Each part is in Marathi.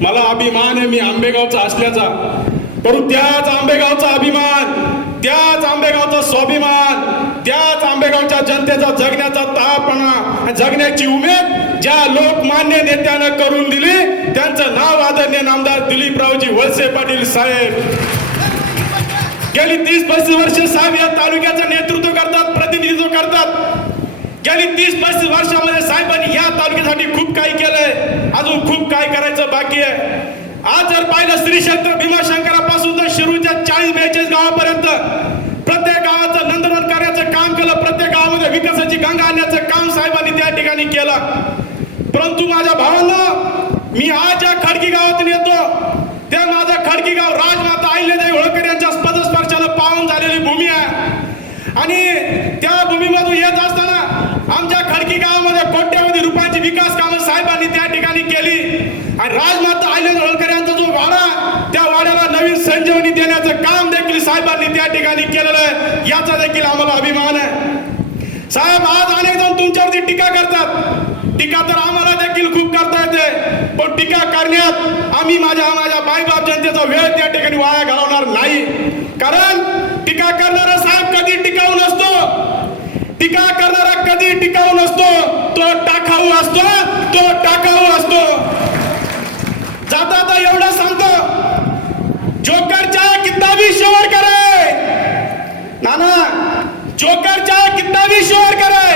मला अभिमान आहे मी आंबेगावचा असल्याचा. परंतु त्याच आंबेगावचा अभिमान त्याच आंबेगावचा स्वाभिमान त्याच आंबेगावच्या जनतेचा जगण्याचा तापणा जगण्याची उमेद ज्या लोकमान्य नेत्यानं करून दिली त्यांचं नाव आदरणीय नामदार दिलीपरावजी वळसे पाटील साहेब. गेली तीस पस्तीस वर्ष साहेब या तालुक्याचं नेतृत्व करतात प्रतिनिधित्व करतात. गेली तीस पस्तीस वर्षामध्ये साहेबांनी या तालुक्यासाठी खूप काही केलंय. अजून खूप काय करायचं बाकी आहे. आज जर पाहिलं श्री क्षेत्र भीमाशंकरापासून तर शिरूच्या चाळीस बेचाळीस गावापर्यंत प्रत्येक गावाचं नंदनवन करण्याचं काम केलं प्रत्येक गावामध्ये विकासाची गंगा आणण्याचं काम साहेबांनी त्या ठिकाणी केलं. परंतु माझ्या भावांना मी आज या खडकी गावातून येतो त्या माझा खडकी गाव राजमाता अहिल्यादेवी होळकर यांच्या पदस्पर्शानं पावन झालेली भूमी आहे. आणि त्या भूमीमधून येत असताना आमच्या खडकी गावामध्ये कोट्यावधी रुपयांची विकास कामं साहेबांनी आणि राजमाता अहिल्यादेवी होळकरांचा जो वाडा त्या वाड्याला नवीन संजीवनी देण्याचं काम देखील साहेबांनी त्या ठिकाणी केलेलं आहे. याचा देखील आम्हाला अभिमान आहे. साहेब आज अनेक जण तुमच्यावरती टीका करतात. टीका तर आम्हाला देखील खूप करता येते. पण टीका करण्यात आम्ही माझ्या माझ्या मायबाप जनतेचा वेळ त्या ठिकाणी वाया घालवणार नाही. कारण टीका करणारा साहेब कधी टिकाऊ नसतो. टीका करणारा कधी टिकाऊ नसतो तो टाकाऊ असतो तो टाकाऊ असतो जाता जाता एवढं सांगतो जोकर चाहे कितना भी शोर करे नाना जोकर चाहे कितना भी शोर करे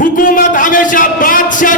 हुकूमत हमेशा बादशाह